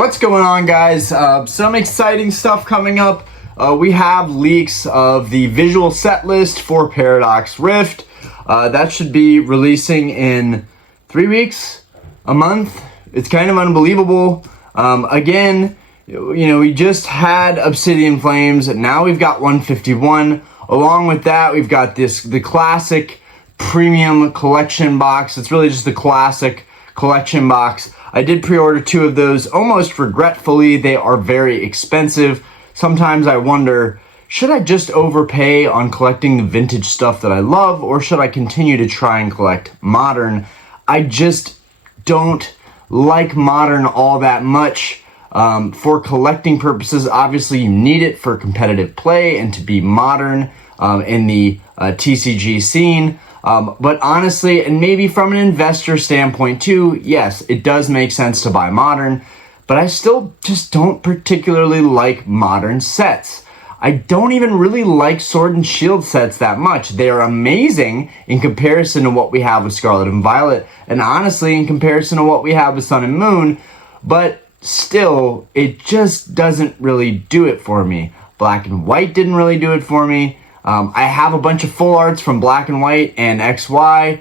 What's going on, guys? Some exciting stuff coming up. We have leaks of the visual set list for Paradox Rift. That should be releasing in 3 weeks, a month. It's kind of unbelievable. Again, we just had Obsidian Flames, and now we've got 151. Along with that, we've got the classic premium collection box. It's really just the classic collection box. I did pre-order 2 of those almost regretfully. They are very expensive. Sometimes I wonder, should I just overpay on collecting the vintage stuff that I love, or should I continue to try and collect modern? I just don't like modern all that much. For collecting purposes, obviously you need it for competitive play and to be modern in the TCG scene. But honestly, and maybe from an investor standpoint too, yes, it does make sense to buy modern, but I still just don't particularly like modern sets. I don't even really like Sword and Shield sets that much. They are amazing in comparison to what we have with Scarlet and Violet, and honestly in comparison to what we have with Sun and Moon, but still, it just doesn't really do it for me. Black and White didn't really do it for me. I have a bunch of full arts from Black and White and XY,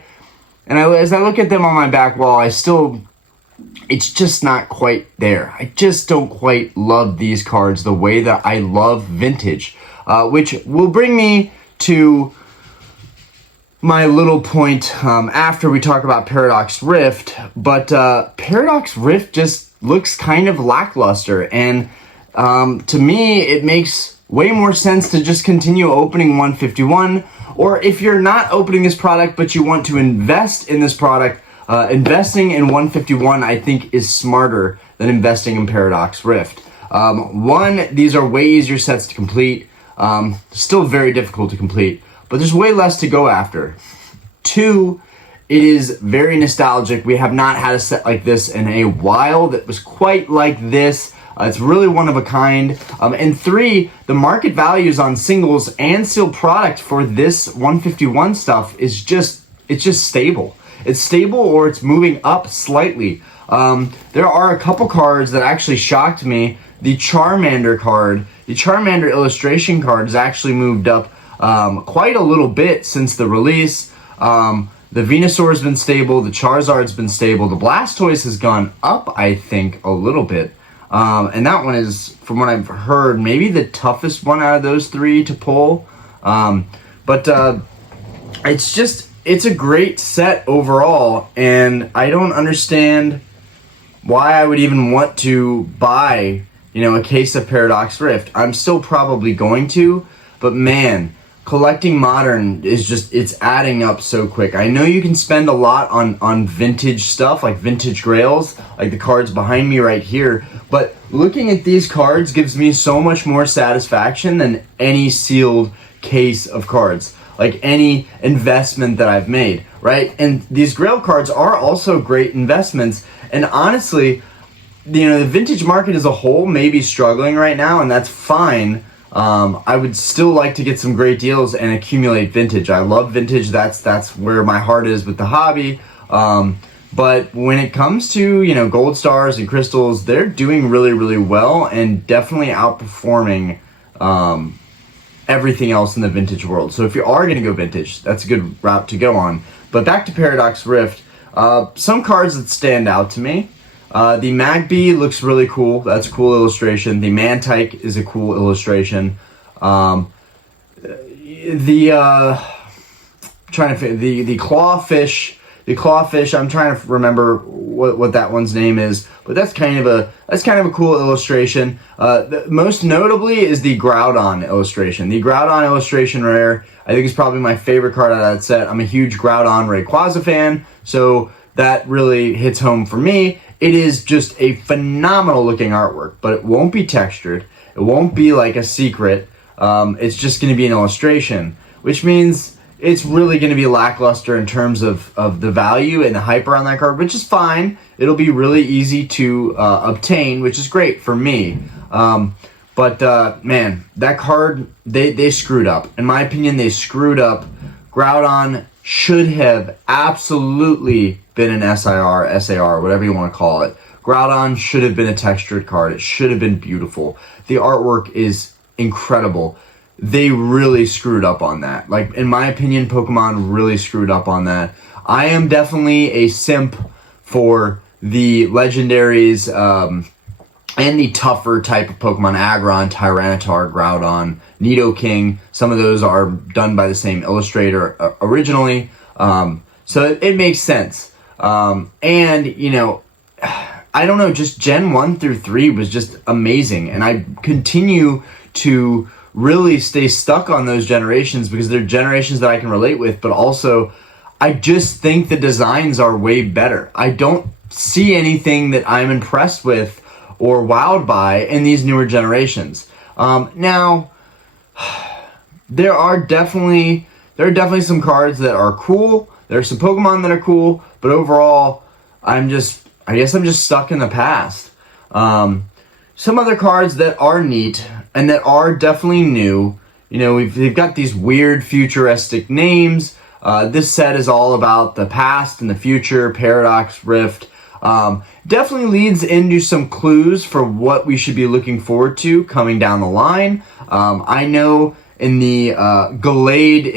and as I look at them on my back wall, it's just not quite there. I just don't quite love these cards the way that I love vintage, which will bring me to my little point after we talk about Paradox Rift, but Paradox Rift just looks kind of lackluster, and to me, it makes way more sense to just continue opening 151, or if you're not opening this product but you want to invest in this product, investing in 151 I think is smarter than investing in Paradox Rift. One, these are way easier sets to complete, still very difficult to complete, but there's way less to go after. 2, it is very nostalgic. We have not had a set like this in a while that was quite like this. It's really one of a kind. And 3, the market values on singles and sealed product for this 151 stuff is it's just stable. It's stable, or it's moving up slightly. There are a couple cards that actually shocked me. The Charmander card, the Charmander illustration card has actually moved up quite a little bit since the release. The Venusaur's been stable, the Charizard's been stable, the Blastoise has gone up, I think, a little bit. And that one is, from what I've heard, maybe the toughest one out of those 3 to pull. But it's a great set overall, and I don't understand why I would even want to buy, a case of Paradox Rift. I'm still probably going to, but man, collecting modern is it's adding up so quick. I know you can spend a lot on vintage stuff, like vintage grails, like the cards behind me right here, but looking at these cards gives me so much more satisfaction than any sealed case of cards, like any investment that I've made, right? And these grail cards are also great investments, and honestly, the vintage market as a whole may be struggling right now, and that's fine. I would still like to get some great deals and accumulate vintage. I love vintage. That's where my heart is with the hobby. But when it comes to, gold stars and crystals, they're doing really, really well and definitely outperforming everything else in the vintage world. So if you are going to go vintage, that's a good route to go on. But back to Paradox Rift, some cards that stand out to me. The Magby looks really cool. That's a cool illustration. The Mantike is a cool illustration. The Clawfish. The Clawfish, I'm trying to remember what that one's name is, but that's kind of a cool illustration. Most notably is the Groudon illustration. The Groudon illustration rare, I think, is probably my favorite card out of that set. I'm a huge Groudon Rayquaza fan, so that really hits home for me. It is just a phenomenal looking artwork, but it won't be textured. It won't be like a secret. It's just going to be an illustration, which means it's really going to be lackluster in terms of the value and the hype around that card, which is fine. It'll be really easy to obtain, which is great for me. But man, that card, they screwed up. In my opinion, they screwed up. Groudon should have absolutely been an SIR, SAR, whatever you want to call it. Groudon should have been a textured card. It should have been beautiful. The artwork is incredible. They really screwed up on that. Like, in my opinion, Pokemon really screwed up on that. I am definitely a simp for the legendaries and the tougher type of Pokemon. Aggron, Tyranitar, Groudon, Nidoking. Some of those are done by the same illustrator originally. So it makes sense. And, you know, I don't know, just Gen 1 through 3 was just amazing. And I continue to really stay stuck on those generations because they're generations that I can relate with, but also I just think the designs are way better. I don't see anything that I'm impressed with or wowed by in these newer generations. Now, there are definitely some cards that are cool. There are some Pokemon that are cool, but overall, I guess I'm just stuck in the past. Some other cards that are neat and that are definitely new. You know, they've got these weird futuristic names. This set is all about the past and the future. Paradox Rift definitely leads into some clues for what we should be looking forward to coming down the line. I know in the Gallade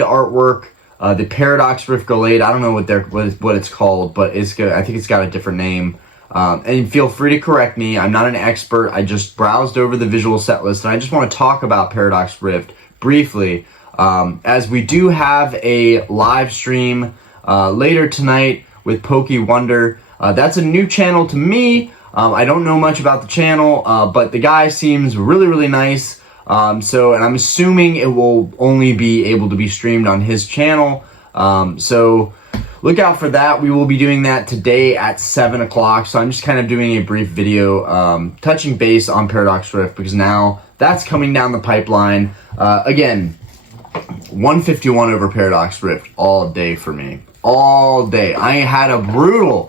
artwork, the Paradox Rift Gallade, I don't know what it's called, but I think it's got a different name. And feel free to correct me. I'm not an expert. I just browsed over the visual set list, and I just want to talk about Paradox Rift briefly, as we do have a live stream later tonight with Poke Wonder. That's a new channel to me. I don't know much about the channel, but the guy seems really, really nice. And I'm assuming it will only be able to be streamed on his channel. So look out for that. We will be doing that today at 7 o'clock. So I'm just kind of doing a brief video touching base on Paradox Rift because now that's coming down the pipeline. Again, 151 over Paradox Rift all day for me. All day. I had a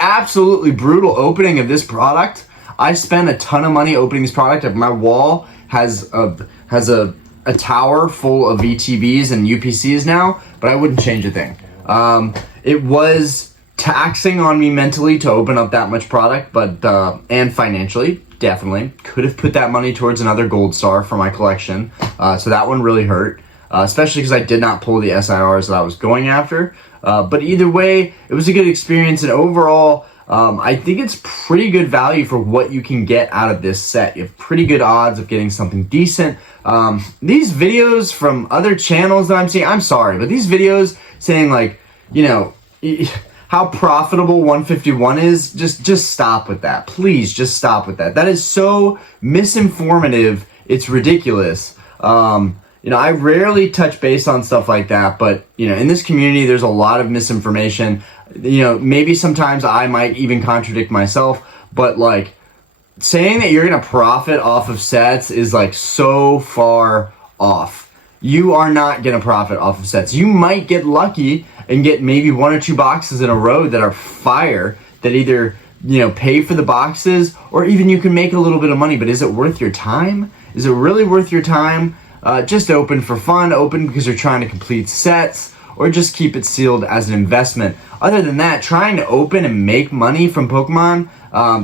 absolutely brutal opening of this product. I spent a ton of money opening this product. My wall has a tower full of VTBs and UPCs now, but I wouldn't change a thing. It was taxing on me mentally to open up that much product, but and financially, definitely. Could have put that money towards another gold star for my collection, so that one really hurt, especially because I did not pull the SIRs that I was going after. But either way, it was a good experience, and overall, I think it's pretty good value for what you can get out of this set. You have pretty good odds of getting something decent. These videos from other channels that I'm seeing, I'm sorry, but these videos saying like, you know, how profitable 151 is, just stop with that. Please, just stop with that. That is so misinformative, it's ridiculous. You know, I rarely touch base on stuff like that, but, you know, in this community, there's a lot of misinformation. You know, maybe sometimes I might even contradict myself, but, like, saying that you're going to profit off of sets is, like, so far off. You are not going to profit off of sets. You might get lucky and get maybe 1 or 2 boxes in a row that are fire, that either, you know, pay for the boxes, or even you can make a little bit of money, but is it worth your time? Is it really worth your time? Just open for fun, open because you're trying to complete sets, or just keep it sealed as an investment. Other than that, trying to open and make money from Pokemon,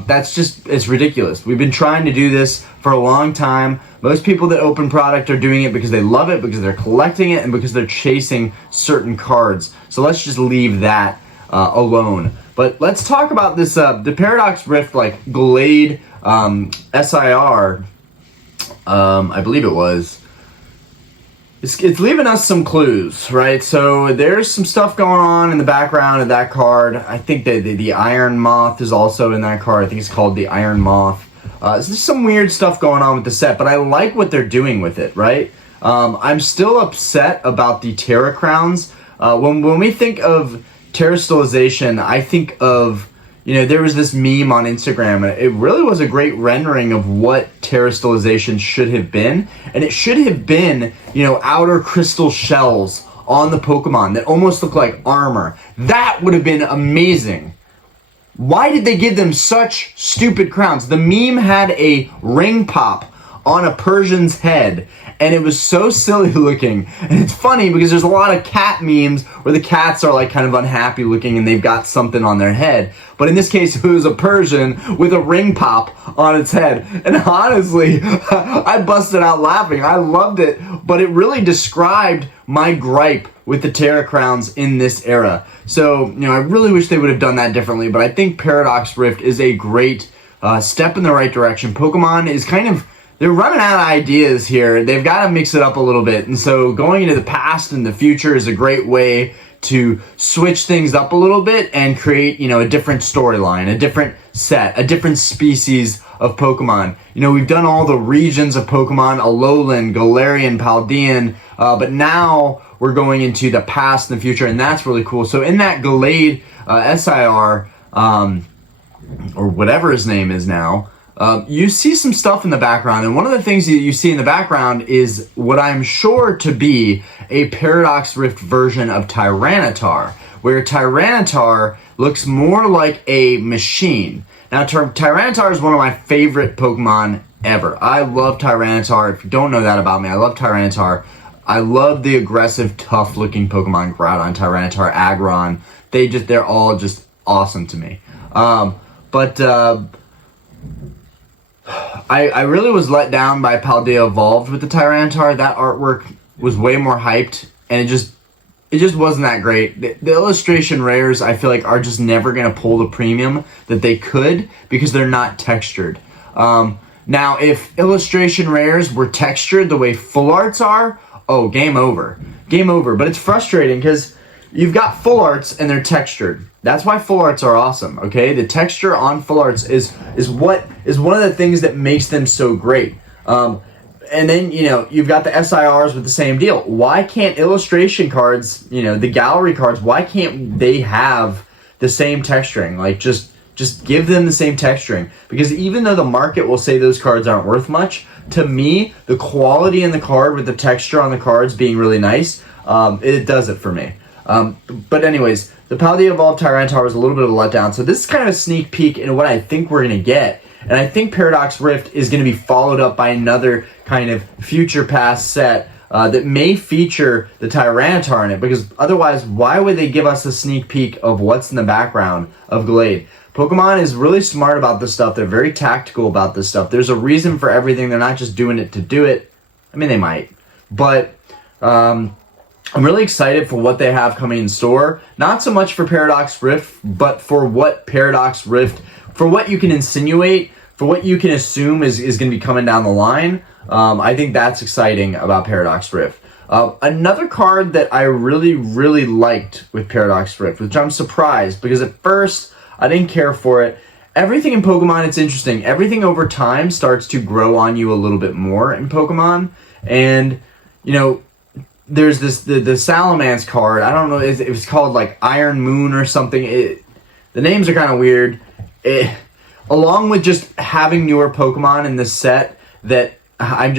it's ridiculous. We've been trying to do this for a long time. Most people that open product are doing it because they love it, because they're collecting it, and because they're chasing certain cards. So let's just leave that alone. But let's talk about this, the Paradox Rift, like, Gallade SIR, I believe it was. It's leaving us some clues, right? So there's some stuff going on in the background of that card. I think that the Iron Moth is also in that card. I think it's called the Iron Moth. So there's some weird stuff going on with the set, but I like what they're doing with it, right? I'm still upset about the Terra Crowns. When we think of terrestrialization, I think of, you know, there was this meme on Instagram, and it really was a great rendering of what terrestrialization should have been. And it should have been, you know, outer crystal shells on the Pokemon that almost look like armor. That would have been amazing. Why did they give them such stupid crowns? The meme had a ring pop on a Persian's head, and it was so silly looking. And it's funny because there's a lot of cat memes where the cats are like kind of unhappy looking and they've got something on their head. But in this case, it was a Persian with a ring pop on its head. And honestly, I busted out laughing. I loved it, but it really described my gripe with the Terra Crowns in this era. So, I really wish they would have done that differently, but I think Paradox Rift is a great step in the right direction. Pokemon is they're running out of ideas here. They've got to mix it up a little bit. And so going into the past and the future is a great way to switch things up a little bit and create, a different storyline, a different set, a different species of Pokemon. We've done all the regions of Pokemon, Alolan, Galarian, Paldean, but now we're going into the past and the future, and that's really cool. So in that Gallade SIR, or whatever his name is now, you see some stuff in the background, and one of the things that you see in the background is what I'm sure to be a Paradox Rift version of Tyranitar, where Tyranitar looks more like a machine. Now, Tyranitar is one of my favorite Pokemon ever. I love Tyranitar. If you don't know that about me, I love Tyranitar. I love the aggressive, tough-looking Pokemon, Groudon, Tyranitar, Aggron. They're all just awesome to me. But I really was let down by Paldea Evolved with the Tyranitar. That artwork was way more hyped, and it just wasn't that great. The illustration rares, I feel like, are just never going to pull the premium that they could because they're not textured. Now, if illustration rares were textured the way full arts are, oh, game over. Game over. But it's frustrating because you've got full arts and they're textured. That's why full arts are awesome, okay? The texture on full arts is one of the things that makes them so great. And then, you've got the SIRs with the same deal. Why can't illustration cards, the gallery cards, why can't they have the same texturing? Like, just give them the same texturing. Because even though the market will say those cards aren't worth much, to me, the quality in the card with the texture on the cards being really nice, it does it for me. But anyways, the Paldea Evolved Tyranitar was a little bit of a letdown. So this is kind of a sneak peek into what I think we're going to get. And I think Paradox Rift is going to be followed up by another kind of future past set that may feature the Tyranitar in it. Because otherwise, why would they give us a sneak peek of what's in the background of Gallade? Pokemon is really smart about this stuff. They're very tactical about this stuff. There's a reason for everything. They're not just doing it to do it. I mean, they might. But I'm really excited for what they have coming in store. Not so much for Paradox Rift, but for what Paradox Rift, for what you can insinuate, for what you can assume is going to be coming down the line. I think that's exciting about Paradox Rift. Another card that I really, really liked with Paradox Rift, which I'm surprised, because at first I didn't care for it. Everything in Pokemon, it's interesting. Everything over time starts to grow on you a little bit more in Pokemon. And, there's the Salamence card. I don't know, it was called like Iron Moon or something. The names are kind of weird. Along with just having newer Pokemon in this set that I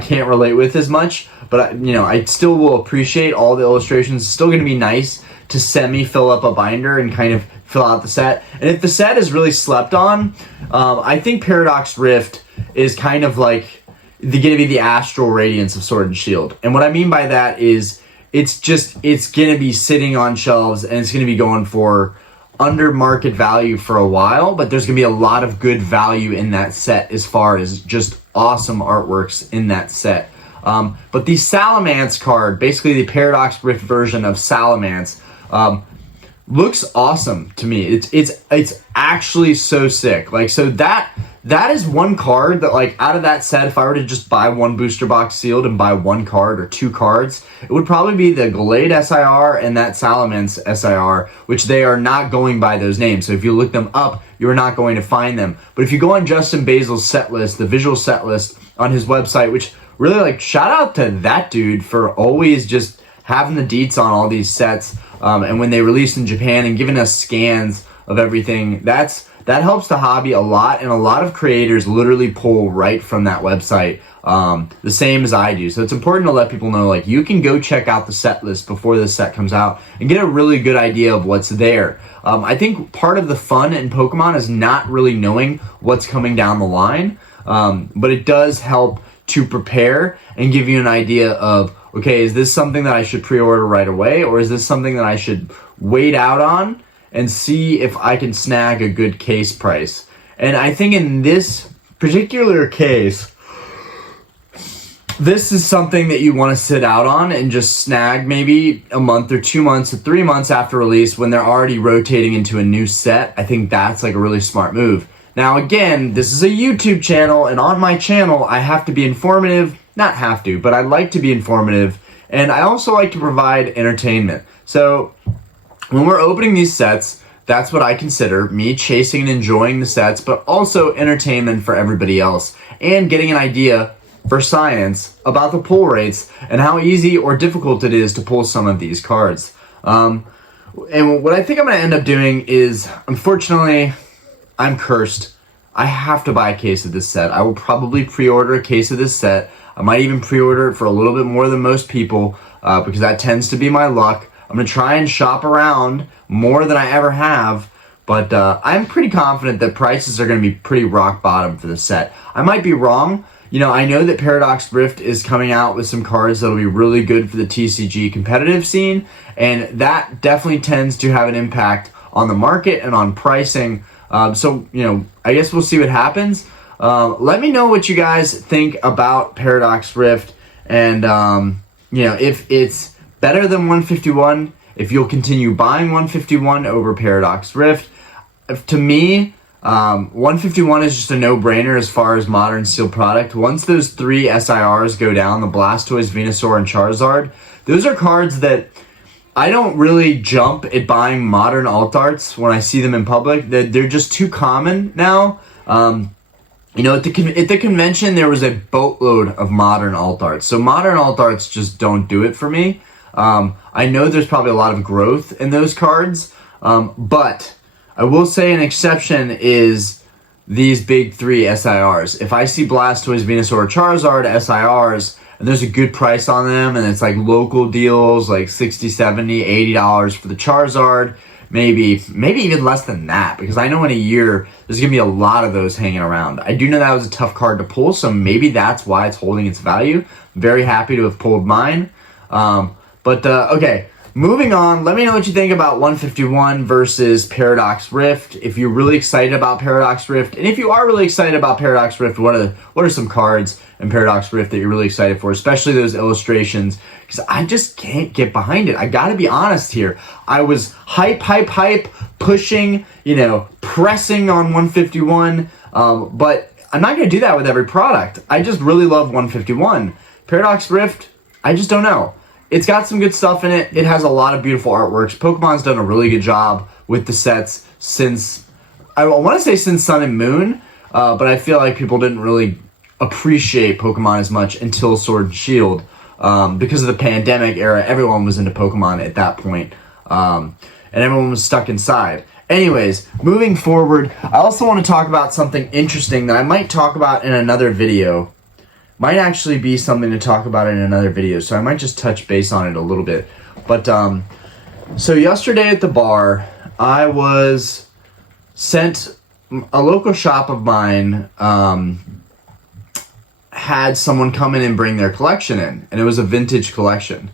can't relate with as much, but I still will appreciate all the illustrations. It's still going to be nice to semi-fill up a binder and kind of fill out the set. And if the set is really slept on, I think Paradox Rift is kind of like going to be the Astral Radiance of Sword and Shield. And what I mean by that is it's going to be sitting on shelves and it's going to be going for under market value for a while, but there's going to be a lot of good value in that set as far as just awesome artworks in that set. But the Salamence card, basically the Paradox Rift version of Salamence, looks awesome to me. It's actually so sick. Like, so that is one card that, like, out of that set, if I were to just buy one booster box sealed and buy one card or two cards, it would probably be the Gallade SIR and that Salamence SIR, which they are not going by those names. So if you look them up, you're not going to find them. But if you go on Justin Basil's set list, the visual set list on his website, which really, like, shout out to that dude for always just having the deets on all these sets. And when they released in Japan and giving us scans of everything, that helps the hobby a lot, and a lot of creators literally pull right from that website, the same as I do. So it's important to let people know, like, you can go check out the set list before the set comes out and get a really good idea of what's there. I think part of the fun in Pokemon is not really knowing what's coming down the line, but it does help to prepare and give you an idea of, okay, is this something that I should pre-order right away, or is this something that I should wait out on and see if I can snag a good case price? And I think in this particular case, this is something that you want to sit out on and just snag maybe a month or 2 months or 3 months after release when they're already rotating into a new set. I think that's like a really smart move. Now again, this is a YouTube channel, and on my channel I have to be informative. Not have to, but I like to be informative, and I also like to provide entertainment. So when we're opening these sets, that's what I consider me chasing and enjoying the sets, but also entertainment for everybody else, and getting an idea for science about the pull rates and how easy or difficult it is to pull some of these cards. And what I think I'm going to end up doing is, unfortunately, I'm cursed. I have to buy a case of this set. I will probably pre-order a case of this set. I might even pre-order it for a little bit more than most people because that tends to be my luck. I'm going to try and shop around more than I ever have, but I'm pretty confident that prices are going to be pretty rock bottom for the set. I might be wrong. You know, I know that Paradox Rift is coming out with some cards that'll be really good for the TCG competitive scene, and that definitely tends to have an impact on the market and on pricing. So, you know, I guess we'll see what happens. Let me know what you guys think about Paradox Rift, and, you know, if it's better than 151, if you'll continue buying 151 over Paradox Rift. To me, 151 is just a no-brainer as far as modern sealed product. Once those 3 SIRs go down, the Blastoise, Venusaur, and Charizard, those are cards that I don't really jump at buying modern alt arts when I see them in public. They're just too common now. You know, at the convention, there was a boatload of modern alt arts. So modern alt arts just don't do it for me. I know there's probably a lot of growth in those cards, but I will say an exception is these big 3 SIRs. If I see Blastoise, Venusaur, Charizard SIRs, and there's a good price on them, and it's like local deals, like $60, $70, $80 for the Charizard, maybe even less than that, because I know in a year there's going to be a lot of those hanging around. I do know that was a tough card to pull, so maybe that's why it's holding its value. Very happy to have pulled mine. Okay, moving on, let me know what you think about 151 versus Paradox Rift. If you're really excited about Paradox Rift, and if you are really excited about Paradox Rift, what are some cards in Paradox Rift that you're really excited for, especially those illustrations, because I just can't get behind it. I gotta be honest here. I was hype, pushing, you know, pressing on 151, but I'm not gonna do that with every product. I just really love 151. Paradox Rift, I just don't know. It's got some good stuff in it. It has a lot of beautiful artworks. Pokemon's done a really good job with the sets since, I want to say since Sun and Moon, but I feel like people didn't really appreciate Pokemon as much until Sword and Shield. Because of the pandemic era, everyone was into Pokemon at that point, and everyone was stuck inside. Anyways, moving forward, I also want to talk about something interesting that I might talk about in another video. Might actually be something to talk about in another video, so I might just touch base on it a little bit. But, so yesterday at the bar, I was sent, a local shop of mine, had someone come in and bring their collection in, and it was a vintage collection.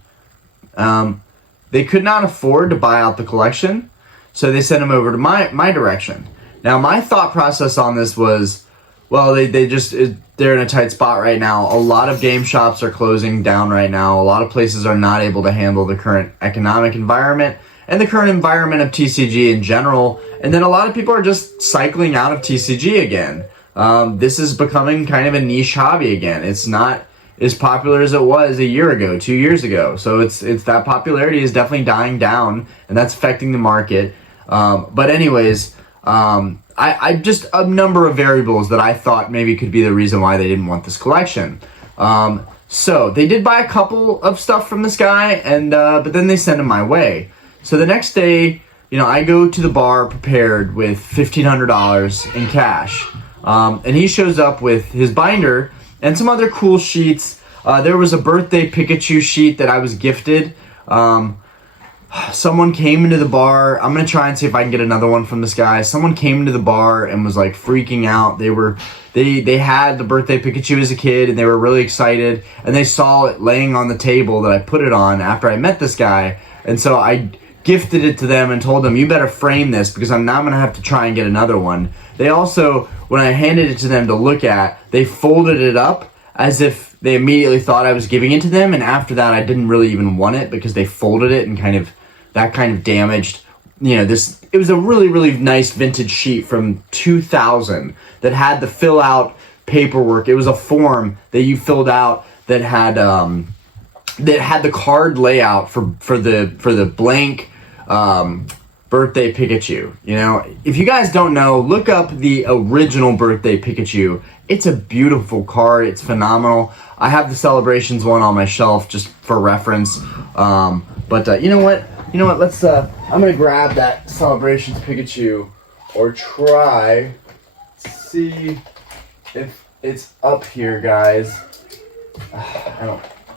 They could not afford to buy out the collection, so they sent them over to my direction. Now, my thought process on this was, well, they're in a tight spot right now. A lot of game shops are closing down right now. A lot of places are not able to handle the current economic environment and the current environment of TCG in general. And then a lot of people are just cycling out of TCG again. This is becoming kind of a niche hobby again. It's not as popular as it was a year ago, 2 years ago. So it's that popularity is definitely dying down, and that's affecting the market. But anyways, I just a number of variables that I thought maybe could be the reason why they didn't want this collection. So they did buy a couple of stuff from this guy, and but then they sent them my way. So the next day, you know, I go to the bar prepared with $1,500 in cash, and he shows up with his binder and some other cool sheets. There was a birthday Pikachu sheet that I was gifted. someone came into the bar. I'm gonna try and see if I can get another one from this guy. Someone came into the bar and was like freaking out. They had the birthday Pikachu as a kid, and they were really excited, and they saw it laying on the table that I put it on after I met this guy. And so I gifted it to them and told them, you better frame this because I'm not gonna have to try and get another one. They also, when I handed it to them to look at, they folded it up as if they immediately thought I was giving it to them, and after that I didn't really even want it because they folded it and that kind of damaged, this. It was a really, really nice vintage sheet from 2000 that had the fill out paperwork. It was a form that you filled out that had the card layout for the blank birthday Pikachu. If you guys don't know, look up the original birthday Pikachu. It's a beautiful card. It's phenomenal. I have the Celebrations one on my shelf just for reference. But you know what? Let's. I'm gonna grab that Celebrations Pikachu, or try to see if it's up here, guys. I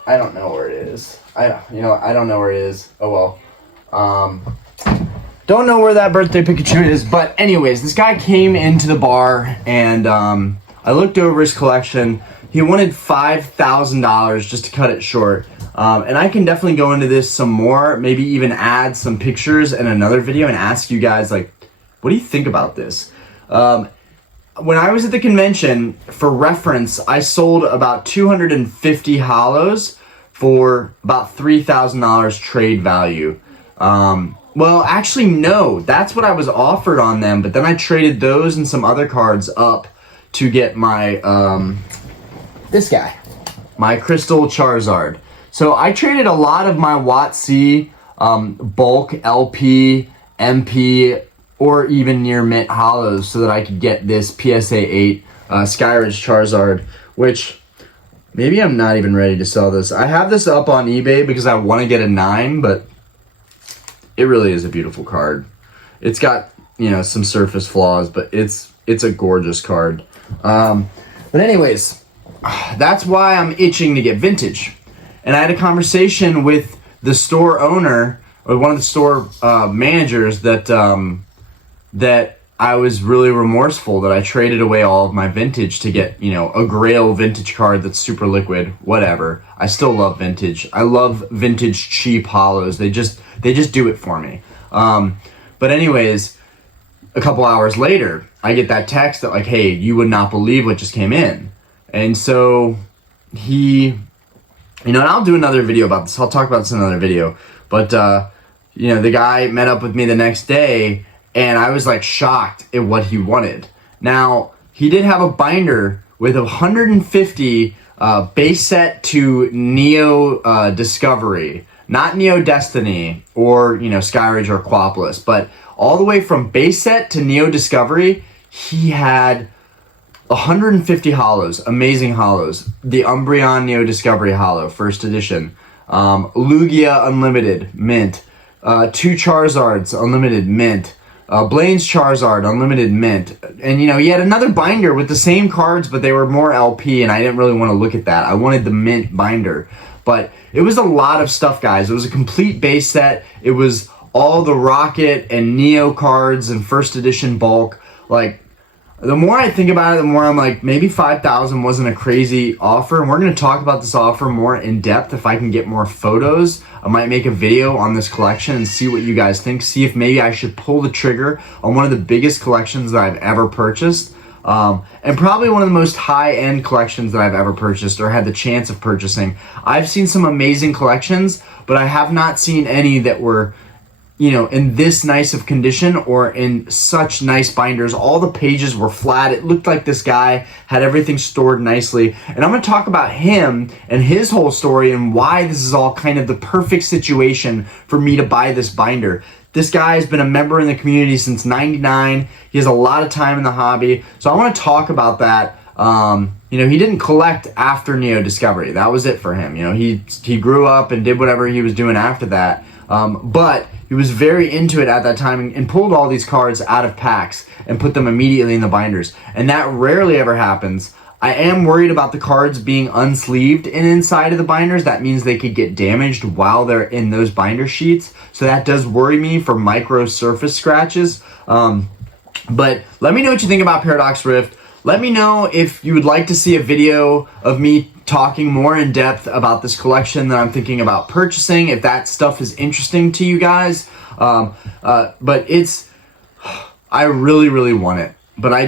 don't know where it is. I don't know where it is. Oh well. Don't know where that birthday Pikachu is. But anyways, this guy came into the bar and I looked over his collection. He wanted $5,000 just to cut it short. And I can definitely go into this some more, maybe even add some pictures in another video and ask you guys, like, what do you think about this? When I was at the convention, for reference, I sold about 250 hollows for about $3,000 trade value. Well, actually, no, that's what I was offered on them, but then I traded those and some other cards up to get my, this guy, my Crystal Charizard. So I traded a lot of my WotC, bulk, LP, MP, or even near mint hollows so that I could get this PSA 8 Skyridge Charizard, which maybe I'm not even ready to sell this. I have this up on eBay because I want to get a 9, but it really is a beautiful card. It's got, some surface flaws, but it's a gorgeous card. But anyways, that's why I'm itching to get vintage. And I had a conversation with the store owner, or one of the store managers, that I was really remorseful that I traded away all of my vintage to get, a Grail vintage card that's super liquid, whatever. I still love vintage. I love vintage cheap hollows. They just do it for me. But anyways, a couple hours later, I get that text that like, hey, you would not believe what just came in. And so and I'll do another video about this. I'll talk about this in another video. But, the guy met up with me the next day, and I was like shocked at what he wanted. Now, he did have a binder with 150 base set to Neo Discovery. Not Neo Destiny or, Skyridge or Quaplus, but all the way from base set to Neo Discovery, he had 150 hollows, amazing hollows. The Umbreon Neo Discovery Hollow, first edition. Lugia Unlimited, mint. 2 Charizards, Unlimited, mint. Blaine's Charizard, Unlimited, mint. And, he had another binder with the same cards, but they were more LP, and I didn't really want to look at that. I wanted the mint binder. But it was a lot of stuff, guys. It was a complete base set. It was all the Rocket and Neo cards and first edition bulk. Like, the more I think about it, the more I'm like, maybe 5,000 wasn't a crazy offer. And we're going to talk about this offer more in depth if I can get more photos. I might make a video on this collection and see what you guys think. See if maybe I should pull the trigger on one of the biggest collections that I've ever purchased. And probably one of the most high-end collections that I've ever purchased or had the chance of purchasing. I've seen some amazing collections, but I have not seen any that were, in this nice of condition or in such nice binders. All the pages were flat. It looked like this guy had everything stored nicely. And I'm going to talk about him and his whole story and why this is all kind of the perfect situation for me to buy this binder. This guy has been a member in the community since '99. He has a lot of time in the hobby. So I want to talk about that. He didn't collect after Neo Discovery. That was it for him. He grew up and did whatever he was doing after that. But he was very into it at that time and pulled all these cards out of packs and put them immediately in the binders. And that rarely ever happens. I am worried about the cards being unsleeved and inside of the binders. That means they could get damaged while they're in those binder sheets. So that does worry me for micro surface scratches. But let me know what you think about Paradox Rift. Let me know if you would like to see a video of me talking more in depth about this collection that I'm thinking about purchasing, if that stuff is interesting to you guys. But it's, I really, really want it. But I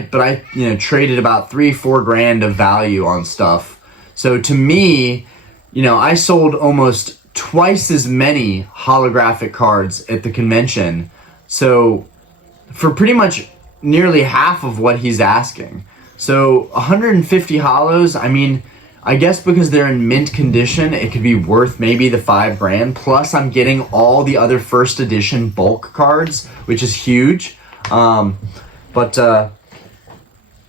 traded about $3-4 grand of value on stuff. So to me, I sold almost twice as many holographic cards at the convention. So for pretty much nearly half of what he's asking. So 150 holos, I mean, I guess because they're in mint condition, it could be worth maybe the $5 grand. Plus I'm getting all the other first edition bulk cards, which is huge.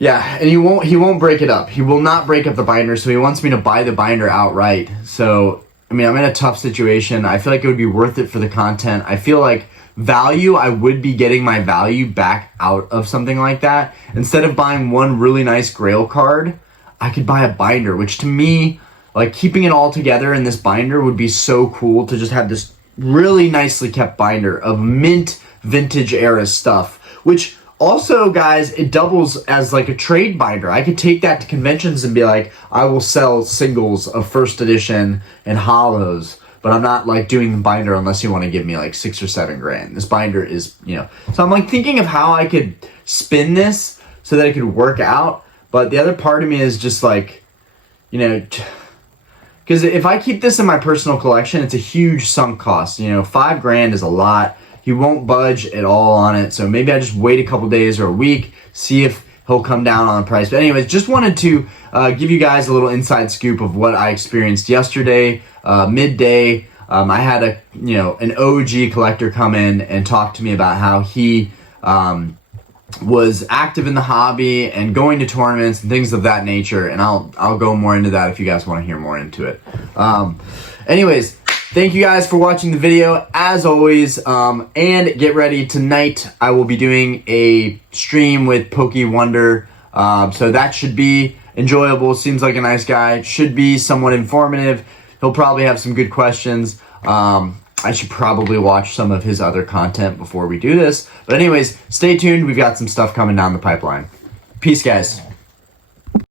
Yeah, and he won't break it up. He will not break up the binder, so he wants me to buy the binder outright. So, I mean, I'm in a tough situation. I feel like it would be worth it for the content. I feel like value, I would be getting my value back out of something like that. Instead of buying one really nice Grail card, I could buy a binder, which to me, like keeping it all together in this binder would be so cool to just have this really nicely kept binder of mint vintage era stuff, which also, guys, it doubles as like a trade binder. I could take that to conventions and be like, I will sell singles of first edition and holos, but I'm not like doing the binder unless you want to give me like $6 or $7 grand. This binder is, So I'm like thinking of how I could spin this so that it could work out. But the other part of me is just like, because if I keep this in my personal collection, it's a huge sunk cost. $5 grand is a lot. He won't budge at all on it, so maybe I just wait a couple days or a week, see if he'll come down on the price. But anyways, just wanted to give you guys a little inside scoop of what I experienced yesterday, midday. I had an OG collector come in and talk to me about how he was active in the hobby and going to tournaments and things of that nature, and I'll go more into that if you guys want to hear more into it. Anyways, thank you guys for watching the video, as always, and get ready. Tonight I will be doing a stream with Wonder, so that should be enjoyable. Seems like a nice guy, should be somewhat informative. He'll probably have some good questions. I should probably watch some of his other content before we do this. But anyways, stay tuned. We've got some stuff coming down the pipeline. Peace, guys.